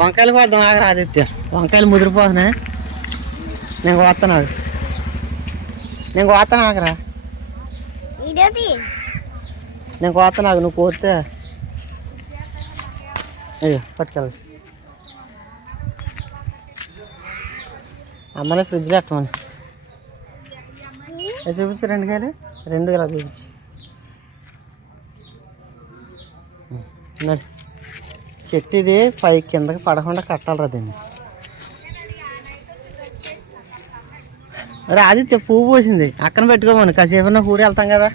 వంకాయలు కోద్దాం ఆగరా ఆదిత్య వంకాయలు ముదిరిపోతున్నాయి. నేను కోస్తున్నాడు నేను కోస్తాను ఆగరా. నేను కోస్తున్నాడు నువ్వు కోస్తే అయ్యో పట్టుకెళ్ళి. అమ్మనే ఫ్రిడ్జ్లో పెట్టమని. అది చూపించు రెండు కాయలు? రెండు ఇలా చూపించు. నడు. చెట్టు ఇది పై కిందకి పడకుండా కట్టాలిరా దీన్ని రా ఆదిత్య పువ్వు పోసింది అక్కన పెట్టుకోమను కాసేపు ఊరు వెళ్తాం కదా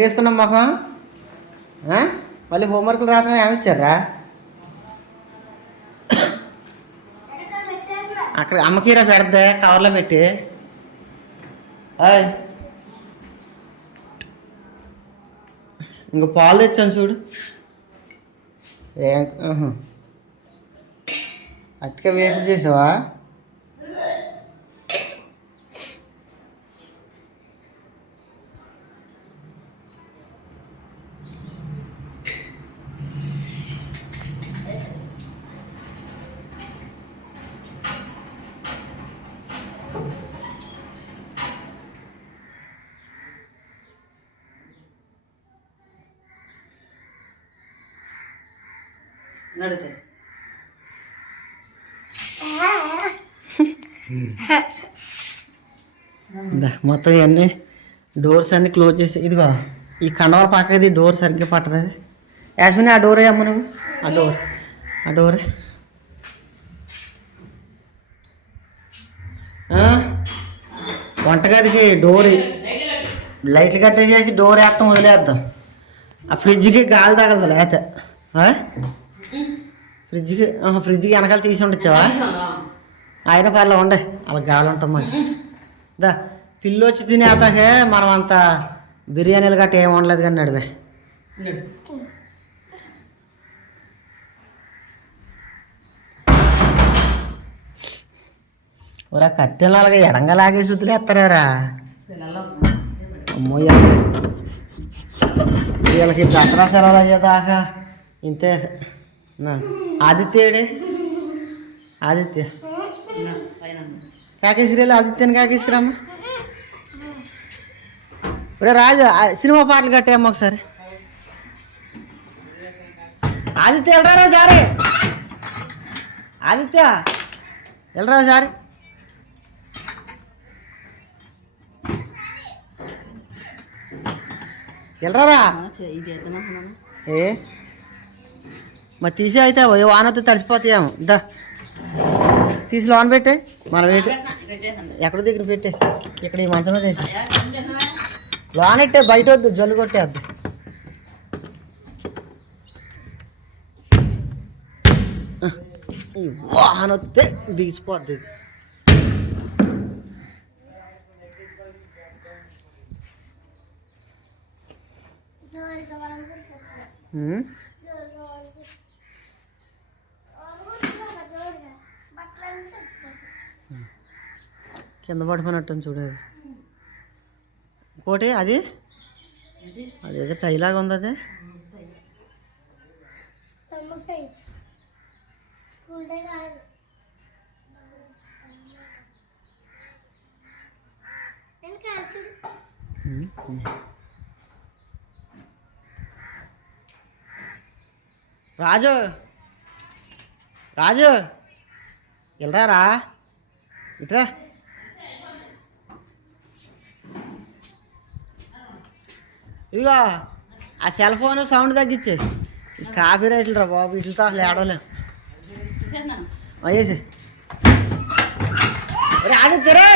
కడిగేసుకున్నాం మొహం మళ్ళీ హోంవర్క్లు రాత్రం ఏమిచ్చారా అక్కడ అమ్మకీర పెడద్దే కవర్లో పెట్టి. ఇంక పాలు తెచ్చాను చూడు. ఏం ఆహా. అట్టిగా చేసావా నడితే దా, మొత్తం ఇవన్నీ డోర్స్ అన్ని క్లోజ్ చేసి ఇదిగో ఈ కండవల పక్కది డోర్ సరిగ్గా పట్టదు. యాస్మిని ఆ డోర్ అమ్మ నువ్వు? ఆ డోర్ ఆ డోర్ వంటగదికి డోర్ లైట్ కట్టేసేసి డోర్ వేస్తాం వదిలేద్దాం. ఆ ఫ్రిడ్జ్కి గాలి తగలదు లేత. ఫ్రిడ్జ్కి ఫ్రిడ్జ్కి వెనకాల తీసి ఉండొచ్చావా? ఆయన పర్లే ఉండే. అలా గాలి ఉంటాం మంచి దా. పిల్లి వచ్చి తినేతాకే మనం అంత బిర్యానీలు గట్ట ఏం ఉండలేదు కానీ నడివే. ఒరా కట్టెలు అలాగే ఎడంగా లాగేసి వదిలేస్తారా అమ్మో వీళ్ళకి దసరా సెలవులు అయ్యేదాకా ఇంతే. ఆదిత్యుడే. ఆదిత్య. కాకేశ్వరీలు ఆదిత్యని కాకేశ్వరమ్మ ఒరే రాజు ఆ సినిమా పాటలు కట్టేయమ్మ ఒకసారి. ఆదిత్య వెళ్ళరా సారి. ఆదిత్య వెళ్ళరా సారి. వెళ్ళరా ఏ? మరి తీసే అయితే వానతో తడిసిపోతాయేమో. దా. తీసి లోన్ పెట్టే మన పెట్టే ఎక్కడ దగ్గర పెట్టే ఇక్కడ ఈ మంచం తీసి వేసి లోన్ ఇట్టే బయట వద్దు జల్లు కొట్టేద్దు. ఈ వాహన వస్తే బిగిసిపోద్ది. కింద పడిపోయినట్టు చూడేది ఇంకోటి అది? అదేదో టైలాగా ఉంది అది. రాజు. రాజు. వెళ్ళరా ఇట్రా. ఇదిగో ఆ సెల్ ఫోన్ సౌండ్ తగ్గించే. కాఫీ రైట్లు రా బాబు వీటితో అసలు ఏడవలేం. అయ్యేసి రాదిత్యరే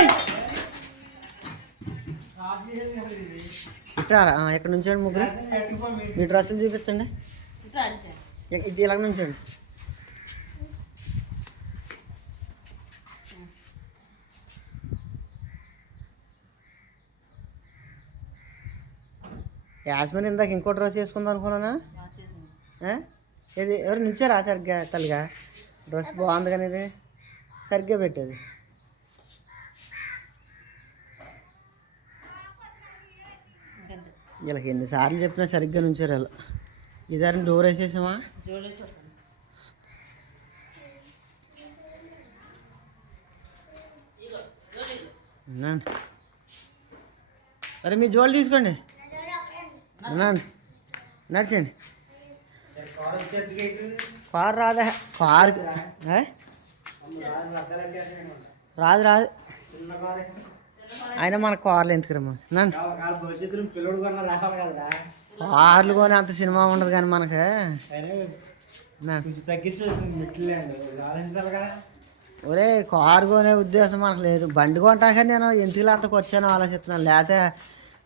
ఇట్టారా ఇక్కడ నుంచోండి ముగ్గురు? మీ డ్రెస్సులు చూపిస్తుండే. ఇది ఇలాగ నుంచోండి. యాస్మిన్ ఇందాక ఇంకో డ్రెస్ వేసుకుందాం అనుకున్నానా? ఇది ఎవరు నుంచారా సరిగ్గా తల్లిగా? డ్రెస్ బాగుంది కానీ ఇది. సరిగ్గా పెట్టేది. వీళ్ళకి ఎన్నిసార్లు చెప్పినా సరిగ్గా నుంచారు వాళ్ళు. ఇదారిని డోర్ వేసేసామా. మరి మీ జోలు తీసుకోండి. నడిచండి. కారు రాదా? కారు రాదు రాదు. అయినా మన కార్లు ఎందుకు కార్లు కొని అంత సినిమా ఉండదు కానీ మనకి. ఒరే కారు కొనే ఉద్దేశం మనకు లేదు. బండి కొంటాక నేను ఎందుకు అంత వచ్చానో ఆలోచిస్తున్నాను. లేకపోతే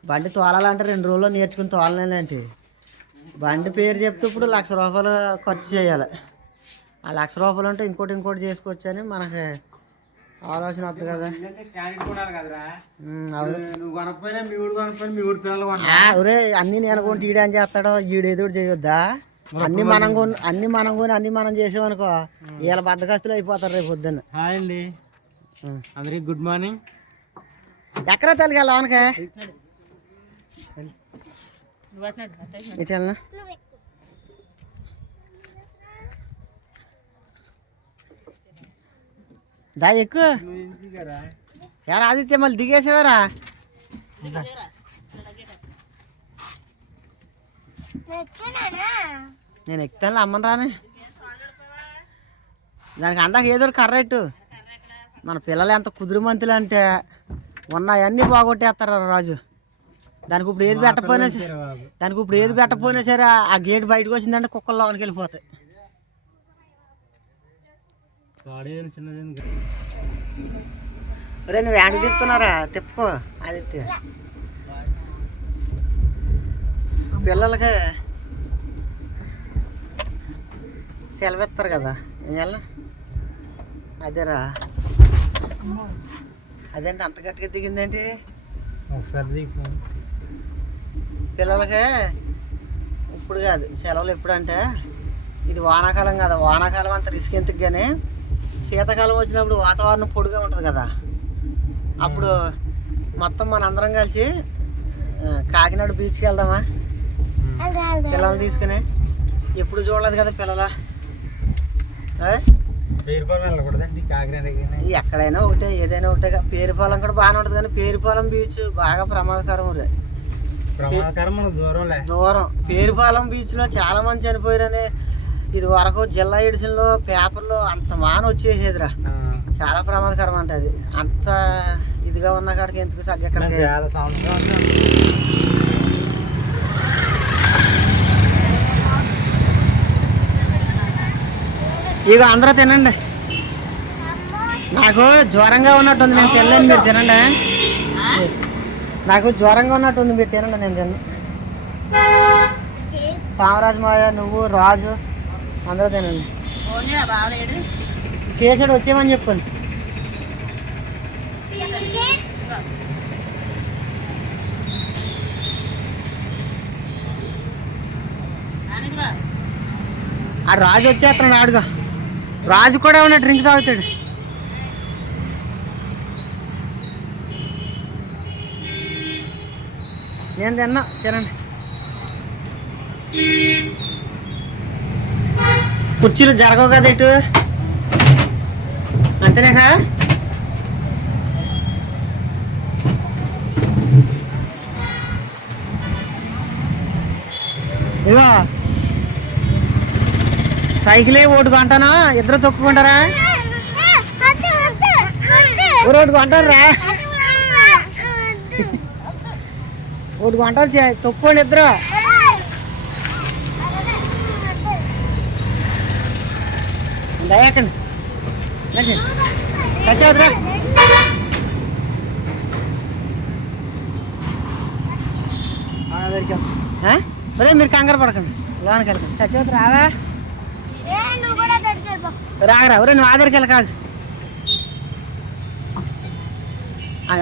బండి తోలాలంటే రెండు రోజుల్లో నేర్చుకుని తోలనేంటి బండి పేరు చెప్తే ఇప్పుడు లక్ష రూపాయలు ఖర్చు చేయాలి. ఆ లక్ష రూపాయలు ఉంటే ఇంకోటి ఇంకోటి చేసుకోవచ్చు అని మనకి ఆలోచన వస్తుంది కదా. ఒరే అన్ని నేను కొంటే ఈడు ఏం చేస్తాడో ఈడు ఏదో ఒకటి చేయొద్దా? అన్ని మనం కొని అన్ని మనం కొని అన్ని మనం చేసామనుకో వీళ్ళ బద్దకస్తులు అయిపోతారు రేపు పొద్దున్న. హాయ్ అండి. ఆ. అందరికి గుడ్ మార్నింగ్. ఎక్కడ తల్లిగా లోనకే? ఇటు వెళ్ళనా? దా ఎక్కువ యారా ఆదిత్య మళ్ళీ దిగేసేవారా? నేను ఎక్కుతాను అమ్మని రానే. దానికి అందాక ఏదో కర్రెట్టు కర్ర మన పిల్లలు ఎంత కుదురు మంతులు అంటే ఉన్నాయన్నీ బాగొట్టేస్తారు రాజు? దానికి ఇప్పుడు ఏది పెట్టకపోయినా సరే దానికి ఇప్పుడు ఏది పెట్టకపోయినా సరే ఆ- గేట్ బయటకు వచ్చిందంటే కుక్కలు లోనికి వెళ్ళిపోతాయి వాడే నువ్వు ఎండ తిప్పుతున్నారా తిప్పుకో. ఆదిత్య పిల్లలకి సెలవు ఇస్తారు కదా. ఏం చేయాలి అదేరా. అదేంటి అంత గట్టిగా దిగిందేంటి? ఒకసారి దిగు పిల్లలకి ఇప్పుడు కాదు సెలవులు ఎప్పుడంటే ఇది వానాకాలం కదా. వానాకాలం అంత రిస్క్ ఎందుకు కానీ శీతాకాలం వచ్చినప్పుడు వాతావరణం పొడిగా ఉంటుంది కదా. అప్పుడు మొత్తం మన అందరం కలిసి కాకినాడ బీచ్కి వెళ్దామా? పిల్లల్ని తీసుకుని. ఎప్పుడు చూడలేదు కదా పిల్లల. ఎక్కడైనా ఒకటే ఏదైనా ఒకటే పేరుపాలెం కూడా బాగానే ఉంటుంది కానీ పేరుపాలెం బీచ్ బాగా ప్రమాదకరం రే దూరం పేరుపాలెం బీచ్లో చాలా మంది చనిపోయారని ఇది వరకు జిల్లా ఎడిషన్లో పేపర్లో అంత మాన వచ్చేసేదిరా. చాలా ప్రమాదకరం అంట అది. అంత ఇదిగా ఉన్న కాడికి ఎందుకు చాలా సంవత్సరాలు ఇక అందరూ తినండి. నాకు జ్వరంగా ఉన్నట్టుంది. నేను తినలేను మీరు తినండి. నాకు జ్వరంగా ఉన్నట్టు ఉంది మీరు తినండి నేను తిన్న. సామరాజు మాయ నువ్వు రాజు అందరూ తినండి. చేసాడు వచ్చేయమని చెప్పండి. ఆ రాజు వచ్చేస్తున్నాడు ఆడుగా. రాజు కూడా ఉన్న డ్రింక్ తాగుతాడు. నేను తిన్నా? తినండి. కుర్చీలు జరగవు కదా ఇటు. అంతేనేకా ఇదిగో. సైకిలే ఓటు కొంటాను ఇద్దరు తొక్కుకుంటారా? ఓటు కొంటారా ఒకటి వంటలు చే- తొక్కుకోండి ఇద్దరు దయాకండి వచ్చేవద్దురా ఒరే మీరు కంగారు పడకండి. లోనకి వెళ్ళకండి. సత్యవతి రావా? రాగరా? ఒరే నువ్వు ఆధారికి వెళ్ళకాదు.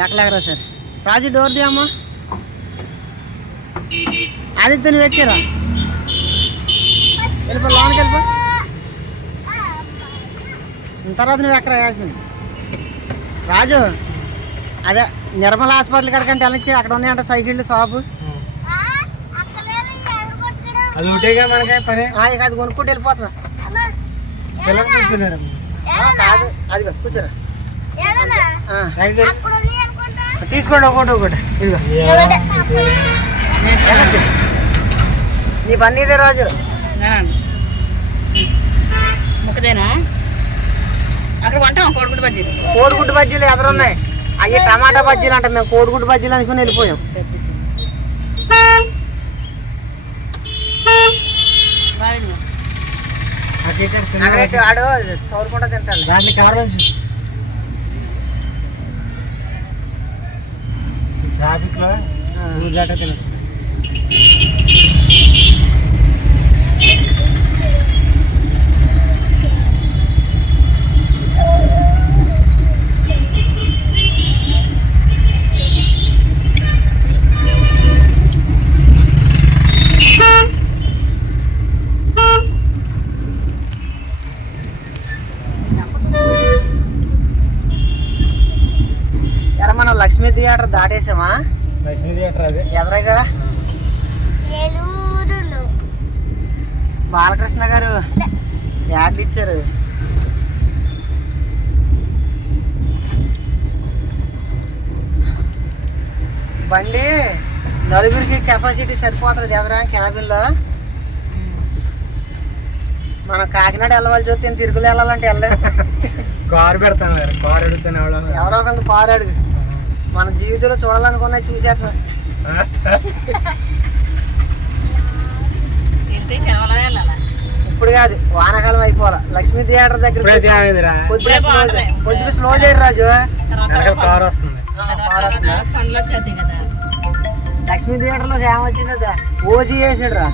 ఎక్కలేకరా సార్? ప్రాజెక్ట్ డోర్ తీయమ్మా ఆదిత్య నువ్వు ఎక్కిరా వెళ్ళిపో లోనికి వెళ్ళిపో. తర్వాత నువ్వు ఎక్కరా యాస్మిన్ రాజు అదే నిర్మల హాస్పిటల్ కాడికంటే వెళ్ళించి అక్కడ ఉన్నాయంట సైకిళ్ళు షాపు. అది ఒకటేగా మనకి పని? అది కొనుక్కుంటూ వెళ్ళిపోతున్నా. కాదు అది కూర్చోరా. తీసుకోండి ఒకటి ఒకటి. ఇదిగో. వెళ్ళొచ్చు. నీ పని ఇదే రాజు. ముక్కదేనా? అక్కడ కొంటాం కోడిగుడ్డు బజ్జీలు. కోడిగుడ్డు బజ్జీలు ఎదురున్నాయి అయ్యి టమాటా బజ్జీలు అంట మేము కోడిగుడ్డు బజ్జీలు అనుకుని వెళ్ళిపోయాం. ఆడు దాన్ని ఊర్లాట తినచ్చు ఎరా మనం లక్ష్మీ థియేటర్ దాటేసామా లక్ష్మీ థియేటర్ అదే ఎదరగా ఏలూరులో బాలకృష్ణ గారు యాడ్లు ఇచ్చారు బండి నలుగురికి కెపాసిటీ సరిపోతుంది ఎదరా క్యాబిన్లో మనం కాకినాడ వెళ్ళవాలి చూస్తే తిరుగులు వెళ్ళాలంటే వెళ్ళలేదు కారు పెడతాను కారు అడుగుతాను ఎవరో ఒకరిని కారు అడుగు. మన జీవితంలో చూడాలనుకున్నవి చూసేస్తాం. ఇప్పుడు కాదు వానాకాలం అయిపోవాలి. లక్ష్మీ థియేటర్ దగ్గర కొద్దిగా స్లో చేయరు రాజు. కారు వస్తుంది. లక్ష్మీ థియేటర్లో ఏమొచ్చింది వచ్చిందా ఓజీ చేసాడు రా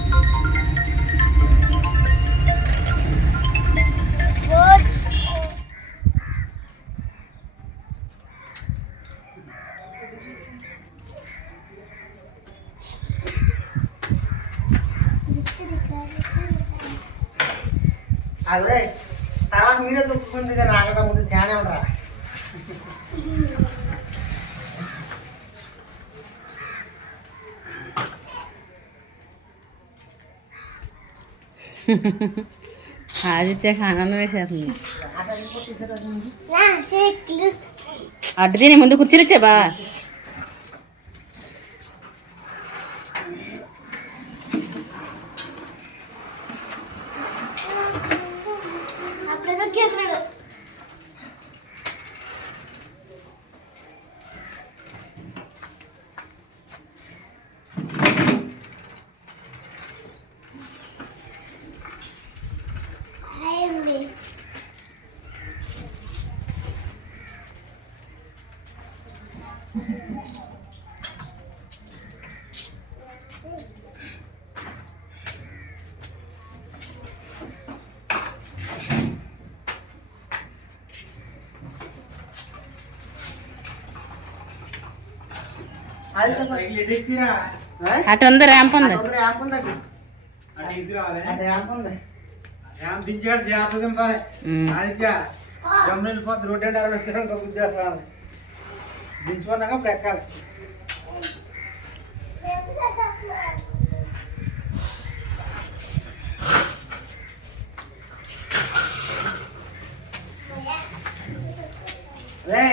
తర్వాత మీరే తొక్కుకుంది కదా నాకంటే ముందు తేనే ఉండరా ఆదిత్య ఆనందం వేసేస్తుంది. అడ్డు తిని ముందు కుర్చీలు ఇచ్చే బా అప్పుడు దొక్కేసాడు హాయ్ అండి అది కదా. సైకిల్ ఎటు ఎక్కిరా? ఆ? అటు ఉంది ర్యాంప్ ఉంది. అటు ర్యాంప్ దించాడు జాగ్రత్త దింపాలి. ఆదిత్య జమ్మున వెళ్ళిపోతుంది రోడ్డు అంటే అరవై వచ్చాడు ఇంకా బుద్ధి చేస్తాను దించుకున్నాక ఇప్పుడు ఎక్కాలి రే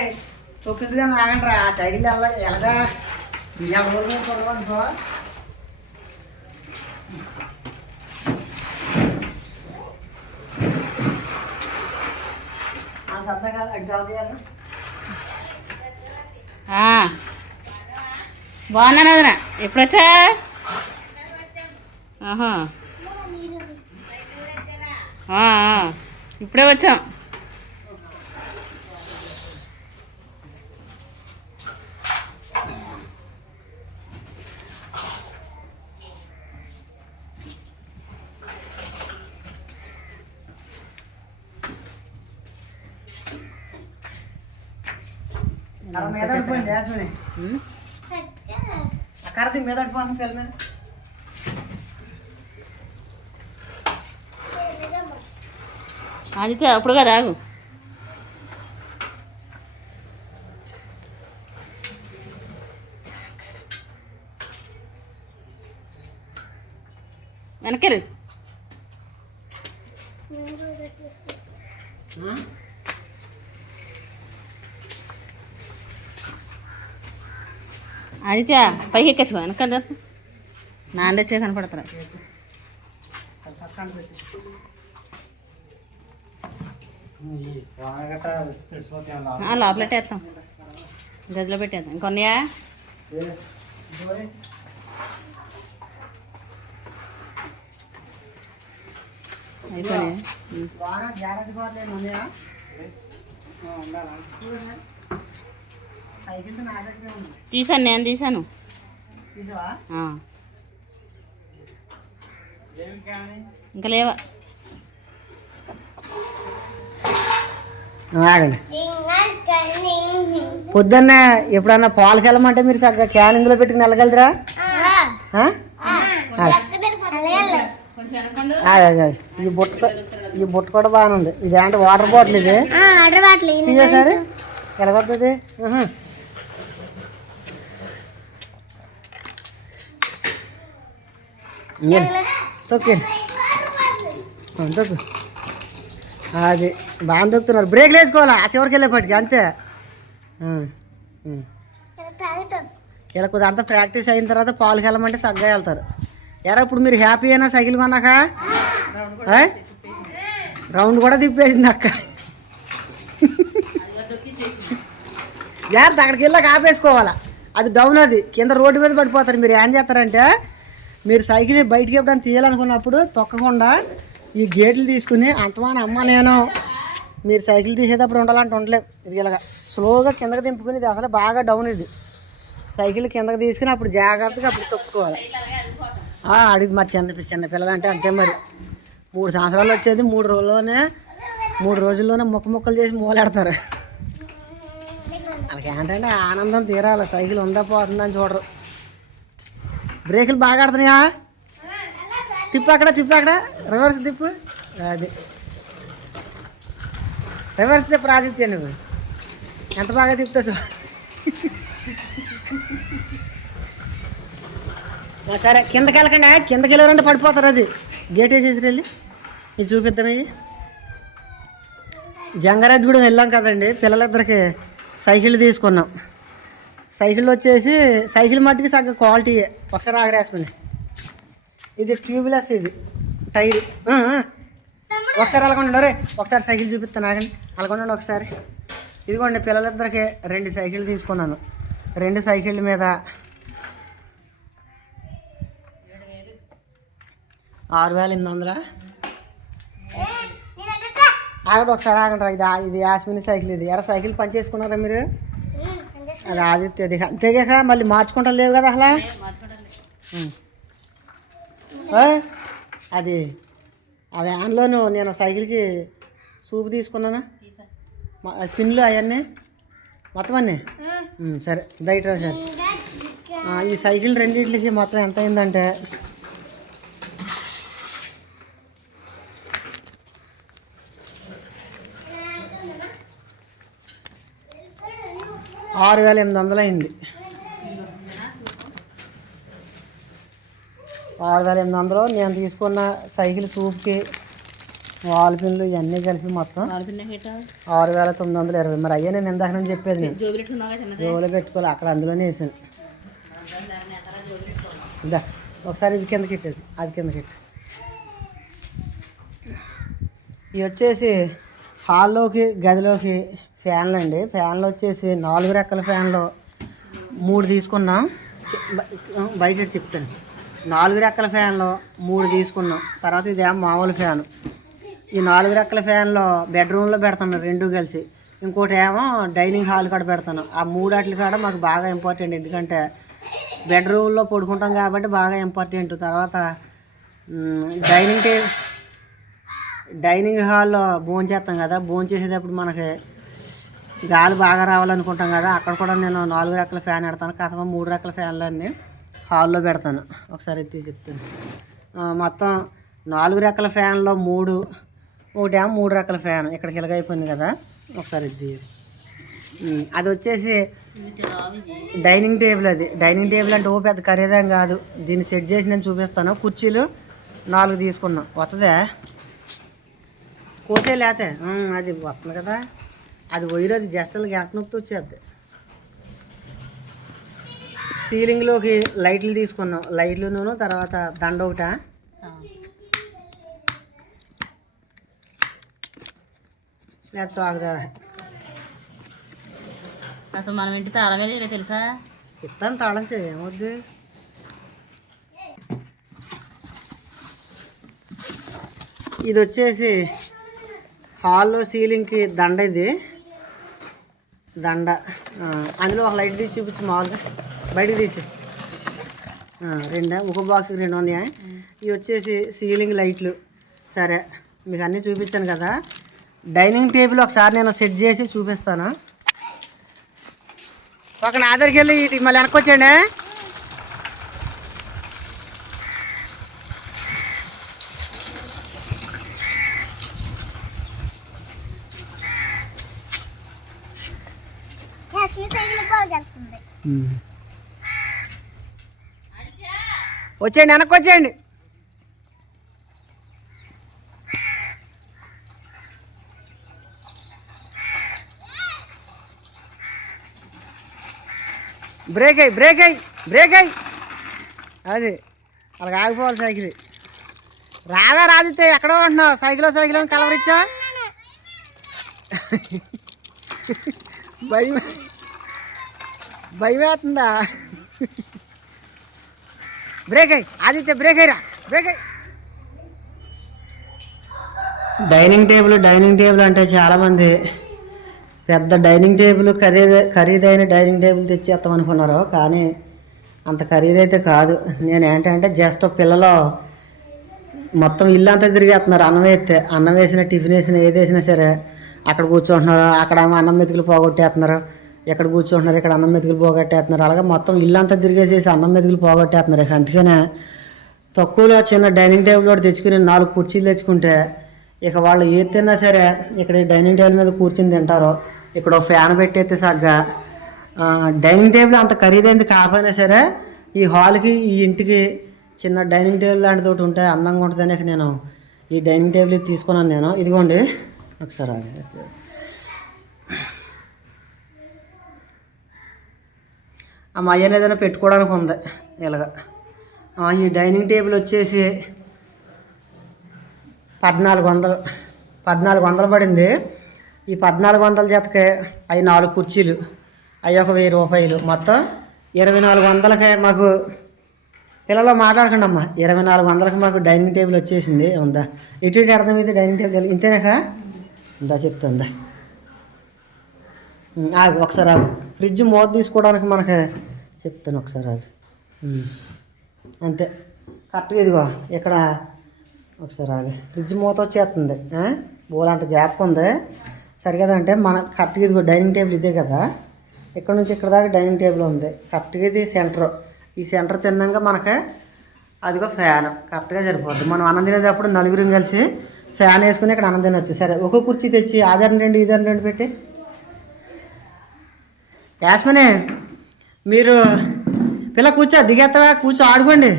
తొక్కిదిగా ఆగండి రా ఆ సైకిల్ ఎలా ఎలాగా? బాగున్నాను వదిన. ఎప్పుడొచ్చా? ఆహా. ఇప్పుడే వచ్చాం కర్ర మీద పడిపోయింది యాస్మిని ఉమ్. ఆ కర్ర దీని మీద అడుపు పిల్ల మీద. ఆదిత్య అప్పుడు కదా ఆగు. వెనకెళ్ళు. ఆదిత్య పైకి ఎక్కేసుకో వెనక నాన్న తెచ్చే కనపడతారా లోపల పెట్టేస్తాం గదిలో పెట్టేద్దాం. ఇంకొన్నయా ఏ, తీసాను నేను తీసాను. ఇంకా లేవా. ఆగండి. పొద్దున్న ఎప్పుడన్నా పాలకి వెళ్ళమంటే మీరు చక్కగా క్యాన్ ఇందులో పెట్టుకుని వెళ్ళగలరా? ఆగు. ఈ బుట్ట ఈ బుట్ట కూడా బాగానే ఉంది. ఇది అంటే వాటర్ బాటిల్ ఇది? తీసేసారు ఇంకేం? తొక్కి తొక్కు అది బాగా తొక్కుతున్నారు. బ్రేక్లు వేసుకోవాలా? ఆ చివరికి వెళ్ళేపటికి అంతే. ఇలా కొద్దిగా అంతా ప్రాక్టీస్ అయిన తర్వాత పాలుకి వెళ్ళమంటే సగ్గా వెళ్తారు. ఎరా ఇప్పుడు మీరు హ్యాపీ అయినా సైకిల్ కొన్నాక? రౌండ్ కూడా తిప్పేసింది అక్క. జాగ్రత్త అక్కడికి వెళ్ళాక ఆపేసుకోవాలా? అది డౌన్ అది. కింద రోడ్డు మీద పడిపోతారు. మీరు ఏం చేస్తారంటే మీరు సైకిల్ బయటికి ఎప్పుడైనా తీయాలనుకున్నప్పుడు తొక్కకుండా ఈ గేట్లు తీసుకుని అంతమాన అమ్మ నేను మీరు సైకిల్ తీసేటప్పుడు ఉండాలంటే ఉండలేం. ఇది ఇలాగ స్లోగా కిందకి దింపుకుని ఇది అసలు బాగా డౌన్ ఇది. సైకిల్ కిందకి తీసుకుని అప్పుడు జాగ్రత్తగా అప్పుడు తొక్కుకోవాలి. ఆ, అడిగి మరి చిన్న చిన్న పిల్లలు అంటే అంతే మరి. మూడు సంవత్సరాలు వచ్చేది మూడు రోజుల్లోనే మూడు రోజుల్లోనే ముక్క ముక్కలు చేసి మూలాడతారు. వాళ్ళకి ఏంటంటే ఆనందం తీరాలి. సైకిల్ ఉందా పోతుందని చూడరు. బ్రేకులు బాగా ఆడుతున్నాయా? తిప్పు అక్కడ తిప్పు అక్కడ. రివర్స్ తిప్పు. అది. రివర్స్ తిప్పు రాదిత్య నువ్వు. ఎంత బాగా తిప్పుతావు చూ. సరే కిందకి వెళ్ళకండి. కిందకి వెళ్ళారంటే పడిపోతారు అది. గేట్ వేసేసి వెళ్ళి. ఇది చూపిద్దాం ఇది. జంగారెడ్డిగూడెం వెళ్ళాం కదండి. పిల్లలిద్దరికి సైకిల్ తీసుకున్నాం. సైకిల్ వచ్చేసి సైకిల్ మట్టికి సగం క్వాలిటీ ఒకసారి ఆగరేసుకుని ఇది ట్యూబ్లెస్ ఇది. టైర్. ఒకసారి అలాగొండండి రే. ఒకసారి సైకిల్ చూపిస్తాను ఆగండి. అలాగొండండి ఒకసారి. ఇదిగోండి పిల్లలిద్దరికి రెండు సైకిల్ తీసుకున్నాను. రెండు సైకిళ్ళ మీద ఆరు వేల ఎనిమిది వందలా? ఆగండి ఒకసారి ఆగండి రా. ఇది ఇది యాస్మిని సైకిల్ ఇది. ఎరా సైకిల్ పని చేసుకున్నారా మీరు? అది ఆదిత్యది అంతేగాక మళ్ళీ మార్చుకుంటా లేవు కదా అసలు? అది ఆ వ్యాన్లోను నేను సైకిల్కి సూపు తీసుకున్నానా? పిన్లు అవన్నీ? మొత్తం అన్నీ? సరే. దయట సార్. ఈ సైకిల్ రెండింటికి మొత్తం ఎంత అయిందంటే ఆరు వేల ఎనిమిది వందలు అయింది ఆరు వేల ఎనిమిది వందలు నేను తీసుకున్న సైకిల్ సూప్కి వాల్ పిన్లు ఇవన్నీ కలిపి మొత్తం ఆరు వేల తొమ్మిది వందల ఇరవై. మరి అయ్యే నేను ఇందాక నుంచి చెప్పేది నేను. జోబిలెట్టుకున్నావా పెట్టుకోవాలి అక్కడ అందులోనే వేసాను. ఇదా ఒకసారి ఇది కిందకి కెట్టేది అది కింద ఇట్టు ఇవి వచ్చేసి హాల్లోకి గదిలోకి ఫ్యాన్లు అండి. ఫ్యాన్లు వచ్చేసి నాలుగు రెక్కల ఫ్యాన్లు. మూడు తీసుకున్నాం. బయట చెప్తాను. నాలుగు రెక్కల ఫ్యాన్లు మూడు తీసుకున్నాం. తర్వాత ఇదేమో మామూలు ఫ్యాను. ఈ నాలుగు రెక్కల ఫ్యాన్లో బెడ్రూమ్లో పెడతాను రెండు కలిసి. ఇంకోటి ఏమో డైనింగ్ హాల్ కాడ పెడతాను ఆ మూడాట్లు కాడ మాకు బాగా ఇంపార్టెంట్. ఎందుకంటే బెడ్రూమ్లో పడుకుంటాం కాబట్టి బాగా ఇంపార్టెంట్. తర్వాత డైనింగ్ టేబుల్ డైనింగ్ హాల్లో భోజనం చేస్తాం కదా. భోజనం చేసేటప్పుడు మనకి గాలి బాగా రావాలనుకుంటాం కదా అక్కడ కూడా నేను నాలుగు రెక్కల ఫ్యాన్ పెడతాను కాకపోతే మూడు రెక్కల ఫ్యాన్లన్నీ హాల్లో పెడతాను. ఒకసారి ఎత్తి చెప్తాను. మొత్తం నాలుగు రెక్కల ఫ్యాన్లో మూడు ఒకటేమో మూడు రెక్కల ఫ్యాన్ ఇక్కడ హిలగైపోయింది కదా ఒకసారి ఎత్తి అది వచ్చేసి డైనింగ్ టేబుల్ అది. డైనింగ్ టేబుల్ అంటే ఓ పెద్ద ఖరీదేం కాదు. దీన్ని సెట్ చేసి నేను చూపిస్తాను. కుర్చీలు నాలుగు తీసుకున్నాం. వస్తుందా కోసే లేతే అది వస్తుంది కదా. అది వైర్ అది జస్ట్ వెనక నొప్పి వచ్చేది సీలింగ్లోకి లైట్లు తీసుకున్నాం. లైట్లును తర్వాత దండ ఒకట? లేదా సాగుదా అసలు మనం ఇంటి తాళమే తీరే తెలుసా? ఇస్తాను తాళం చేయి ఏమవుద్ది ఇది వచ్చేసి హాల్లో సీలింగ్కి దండ ఇది. దండ. అందులో ఒక లైట్ తీసి చూపించు మామూలుగా. బయటకు తీసి. రెండు రెండా? ఒక బాక్స్కి రెండు ఉన్నాయా? ఇవి వచ్చేసి సీలింగ్ లైట్లు సరే మీకు అన్నీ చూపించాను కదా. డైనింగ్ టేబుల్ ఒకసారి నేను సెట్ చేసి చూపిస్తాను. ఒక నా దగ్గరికి వెళ్ళి మళ్ళీ వెనక్కి వచ్చేయండి యాస్మి సైకిల్ బాగా వెళ్తుంది వచ్చేయండి వెనక్కి వచ్చేయండి. బ్రేక్ అయ్యి బ్రేక్ అయ్యి బ్రేక్ అయ్యి. అది అలాగ ఆగిపోవాలి సైకిల్. రాదా రాదితే ఎక్కడో ఉంటున్నావు? సైకిల్ సైకిల్ అని కలవరిచ్చా? భయం భయం వేస్తుందా బ్రేక్ అయ్యి ఆదిత్య బ్రేక్ అయ్యిరా బ్రేక్ అయ్యి. డైనింగ్ టేబుల్ డైనింగ్ టేబుల్ అంటే చాలామంది పెద్ద డైనింగ్ టేబుల్ ఖరీద ఖరీదైన డైనింగ్ టేబుల్ తెచ్చేస్తాం అనుకున్నారు కానీ అంత ఖరీదైతే కాదు. నేను ఏంటంటే జస్ట్ పిల్లలు మొత్తం ఇల్లు అంతా తిరిగేస్తున్నారు అన్నం వేస్తే. అన్నం వేసిన టిఫిన్ వేసిన ఏది వేసినా సరే అక్కడ కూర్చుంటున్నారు అక్కడ అన్నం మెతుకులు పోగొట్టేస్తున్నారు. ఎక్కడ కూర్చుంటున్నారు ఇక్కడ అన్నం మెతుకులు పోగొట్టేస్తున్నారు అలాగే మొత్తం ఇల్లు అంతా తిరిగేసేసి అన్నం మెతుకులు పోగొట్టేస్తున్నారు. ఇక అందుకనే తక్కువలో చిన్న డైనింగ్ టేబుల్ ఒకటి తెచ్చుకుని నాలుగు కుర్చీలు తెచ్చుకుంటే ఇక వాళ్ళు ఏది తిన్నా సరే ఇక్కడ డైనింగ్ టేబుల్ మీద కూర్చుని తింటారు. ఇక్కడ ఒక ఫ్యాన్ పెట్టేస్తే సగ్గా. డైనింగ్ టేబుల్ అంత ఖరీదైంది కాకపోయినా సరే ఈ హాల్కి ఈ ఇంటికి చిన్న డైనింగ్ టేబుల్ లాంటిది ఒకటి ఉంటే అందంగా ఉంటుందని ఇక నేను ఈ డైనింగ్ టేబుల్ తీసుకున్నాను నేను. ఇదిగోండి. ఒకసారి ఆ మా ఏదైనా పెట్టుకోవడానికి ఉంది ఇలాగ. ఈ డైనింగ్ టేబుల్ వచ్చేసి పద్నాలుగు వందలు పద్నాలుగు వందలు పడింది. ఈ పద్నాలుగు వందల జతకి అవి నాలుగు కుర్చీలు అవి ఒక వెయ్యి రూపాయలు. మొత్తం ఇరవై నాలుగు వందలకి మాకు పిల్లలు మాట్లాడకండి అమ్మా. ఇరవై నాలుగు వందలకి మాకు డైనింగ్ టేబుల్ వచ్చేసింది. ఉందా? ఇటు అర్థం అయితే డైనింగ్ టేబుల్ ఇంతేనాక? ఉందా చెప్తుందా? ఆగు ఒకసారి ఆగు. ఫ్రిడ్జ్ మూత తీసుకోవడానికి మనకి చెప్తాను ఒకసారి ఆగు. అంతే. కరెక్ట్గా ఇదిగో ఇక్కడ ఒకసారి ఆగు. ఫ్రిడ్జ్ మూత వచ్చేస్తుంది. బోలంత గ్యాప్ ఉంది. సరే మన కరెక్ట్గా ఇదిగో డైనింగ్ టేబుల్ ఇదే కదా. ఇక్కడ నుంచి ఇక్కడ దాకా డైనింగ్ టేబుల్ ఉంది. కరెక్ట్గా ఇది సెంటర్. ఈ సెంటర్ తిన్నాక మనకి అదిగో ఫ్యాన్. కరెక్ట్గా సరిపోద్ది. మనం అన్నం తినేటప్పుడు నలుగురం కలిసి ఫ్యాన్ వేసుకుని ఇక్కడ అన్నం తినొచ్చు. సరే ఒక కుర్చీ తెచ్చి ఆధారం రెండు ఇదారం రెండు పెట్టి యాస్మనే మీరు పిల్ల కూర్చో దిగేస్తావా కూర్చో ఆడుకోండి.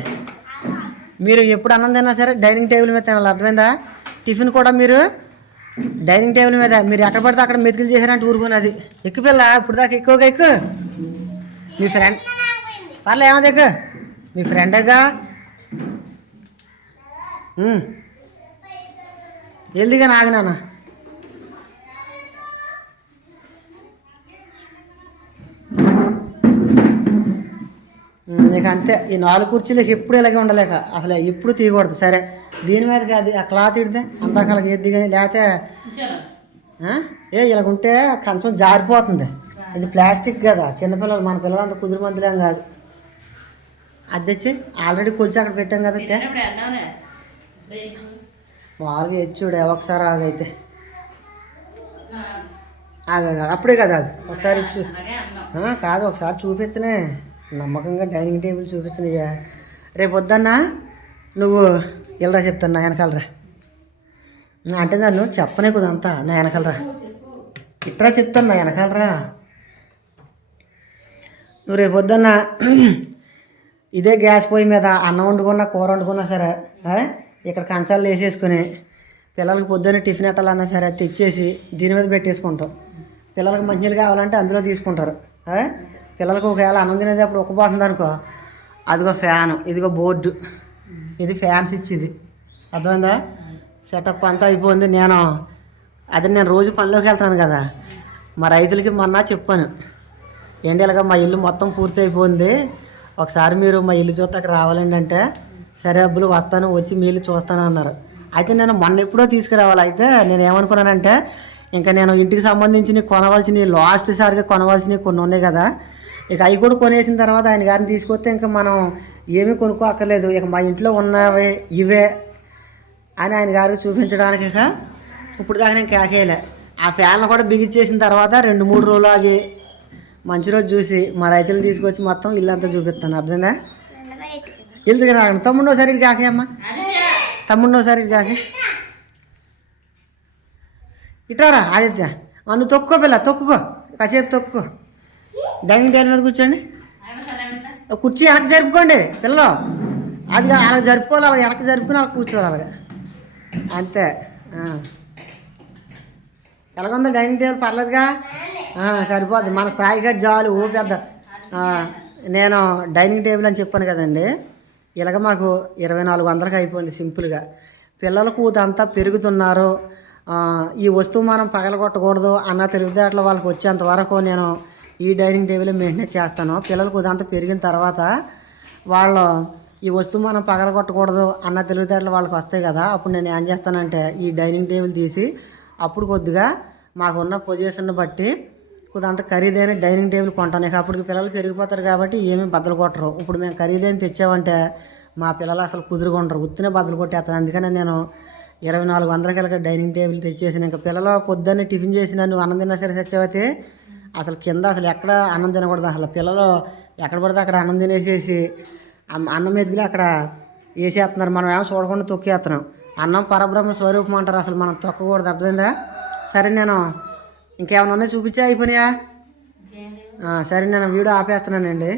మీరు ఎప్పుడు అన్నం తిన్నా సరే డైనింగ్ టేబుల్ మీద తినాలి. అర్థమైందా? టిఫిన్ కూడా మీరు డైనింగ్ టేబుల్ మీద. మీరు ఎక్కడ పడితే అక్కడ మెతుకులు చేశారంటే ఊరుకున్నది ఎక్కు పిల్ల ఇప్పుడు దాకా ఎక్కువగా ఎక్కువ మీ ఫ్రెండ్ పర్లే ఏమది ఎక్కువ మీ ఫ్రెండేగా ఎల్దిగా నాగనా ఇక అంతే. ఈ నాలుగు కుర్చీలకు ఎప్పుడు ఇలాగే ఉండలేక అసలు ఎప్పుడు తీయకూడదు. సరే దీని మీదకి అది ఆ క్లాత్ ఇడితే అందాకాలకి ఏది కానీ లేకపోతే? ఏ ఇలాగ ఉంటే కంచం జారిపోతుంది. ఇది ప్లాస్టిక్ కదా. చిన్నపిల్లలు మన పిల్లలంతా కుదురు మందులేం కాదు. అది తెచ్చి ఆల్రెడీ కొలిచి అక్కడ పెట్టాం కదా. మామూలుగా ఎచ్చుడే ఒకసారి ఆగైతే ఆగు, అప్పుడే కదా ఆగు. ఒకసారి చూ ఆ, కాదు ఒకసారి చూపించనే. నమ్మకంగా డైనింగ్ టేబుల్ చూపించినయ్యా రేపు వద్దన్నా నువ్వు ఇలా చెప్తాను నా వెనకాలరా. అంటే నన్ను చెప్పనే కుదంతా నా వెనకాలరా. ఇట్రా చెప్తాను నా వెనకాలరా. నువ్వు రేపు వద్దన్న ఇదే గ్యాస్ పొయ్యి మీద అన్నం వండుకున్నా కూర వండుకున్నా సరే ఇక్కడ కంచాలు వేసేసుకుని పిల్లలకి పొద్దున్న టిఫిన్ ఎట్టాలన్నా సరే అది తెచ్చేసి దీని మీద పెట్టేసుకుంటాం. పిల్లలకి మంచినీళ్ళు కావాలంటే అందులో తీసుకుంటారు పిల్లలకు ఒకవేళ అన్నం అనేది అప్పుడు ఉక్కపోతుంది అనుకో అదిగో ఫ్యాను ఇదిగో బోర్డు ఇది ఫ్యాన్స్ ఇచ్చింది. అర్థమైందా? సెటప్ అంతా అయిపోయింది. నేను అదే నేను రోజు పనిలోకి వెళ్తాను కదా. మా రైతులకి మొన్న చెప్పాను. ఏంటి ఇలాగ మా ఇల్లు మొత్తం పూర్తి అయిపోయింది. ఒకసారి మీరు మా ఇల్లు చూస్తాక రావాలండి అంటే సరే అబ్బులు వస్తాను వచ్చి మీ ఇల్లు చూస్తాను అన్నారు. అయితే నేను మొన్న ఎప్పుడో తీసుకురావాలి. అయితే నేను ఏమనుకున్నానంటే ఇంకా నేను ఇంటికి సంబంధించి కొనవలసినవి లాస్ట్ సారిగా కొనవలసినవి కొన్ని ఉన్నాయి కదా. ఇక అవి కూడా కొనేసిన తర్వాత ఆయన గారిని తీసుకొస్తే ఇంకా మనం ఏమీ కొనుక్కో అక్కర్లేదు ఇక మా ఇంట్లో ఉన్నవే ఇవే అని ఆయన గారు చూపించడానికి ఇక ఇప్పుడు దాకా నేను కేకేయలే ఆ ఫ్యాన్లు కూడా బిగించేసిన తర్వాత రెండు మూడు రోజులు ఆగి మంచి రోజు చూసి మా రైతులు తీసుకొచ్చి మొత్తం ఇల్లంతా చూపిస్తాను. అర్థమైందా? ఇల్లు రాకండి తమ్ముడు ఒకసారి ఇటు కాకే అమ్మా. తమ్ముడు ఒకసారి ఇటు కాకే. ఇటారా ఆదిత్య. ఆ, నువ్వు తొక్కుకో పిల్ల తొక్కుకో. కాసేపు తొక్కుకో. డైనింగ్ టేబుల్ మీద కూర్చోండి. కుర్చీ వెనక జరుపుకోండి పిల్లలు. అది అలా జరుపుకోవాలి అలా వెనక జరుపుకుని అలా కూర్చోవాలి అలాగా. అంతే. ఆ. ఎలాగుందో డైనింగ్ టేబుల్? పర్లేదుగా? సరిపోద్ది. మన స్థాయిగా జాలు ఓ పెద్ద. నేను డైనింగ్ టేబుల్ అని చెప్పాను కదండి. ఇలాగ మాకు ఇరవై నాలుగు వందలకి అయిపోయింది సింపుల్గా. పిల్లలకు అంతా పెరుగుతున్నారు. ఈ వస్తువు మనం పగలగొట్టకూడదు అన్న తెలివితేటలు వాళ్ళకి వచ్చేంత వరకు నేను ఈ డైనింగ్ టేబుల్ మెయింటైన్ చేస్తాను. పిల్లలకు ఇదంతా పెరిగిన తర్వాత వాళ్ళు ఈ వస్తువు మనం పగలగొట్టకూడదు అన్న తెలివితేటలు వాళ్ళకి వస్తాయి కదా అప్పుడు నేను ఏం చేస్తానంటే ఈ డైనింగ్ టేబుల్ తీసి అప్పుడు కొద్దిగా మాకున్న పొజిషన్ బట్టి కొంత ఖరీదైన డైనింగ్ టేబుల్ కొంటాను. ఇక అప్పటికి పిల్లలు పెరిగిపోతారు కాబట్టి ఏమీ బద్దలు కొట్టరు. ఇప్పుడు మేము ఖరీదైన తెచ్చామంటే మా పిల్లలు అసలు కుదురుకుంటారు ఉత్తినే బద్దలు కొట్టేస్తాను అందుకనే నేను ఇరవై నాలుగు వందల వెళ్ళక డైనింగ్ టేబుల్ తెచ్చేసిన. ఇంకా పిల్లలు పొద్దున్నే టిఫిన్ చేసి నన్ను అన్నం తిన్నా సరే తెచ్చావైతే అసలు కింద అసలు ఎక్కడ అన్నం తినకూడదు. అసలు పిల్లలు ఎక్కడ పడితే అక్కడ అన్నం తినేసేసి అన్నం ఎదిగిలి అక్కడ వేసేస్తున్నారు మనం ఏమో చూడకుండా తొక్కేస్తున్నాం అన్నం పరబ్రహ్మ స్వరూపం అంటారు. అసలు మనం తొక్కకూడదు. అర్థమైందా? సరే నేను ఇంకేమైనా ఉన్నాయి చూపించా? అయిపోయినాయా? సరే నేను వీడియో ఆపేస్తున్నానండి.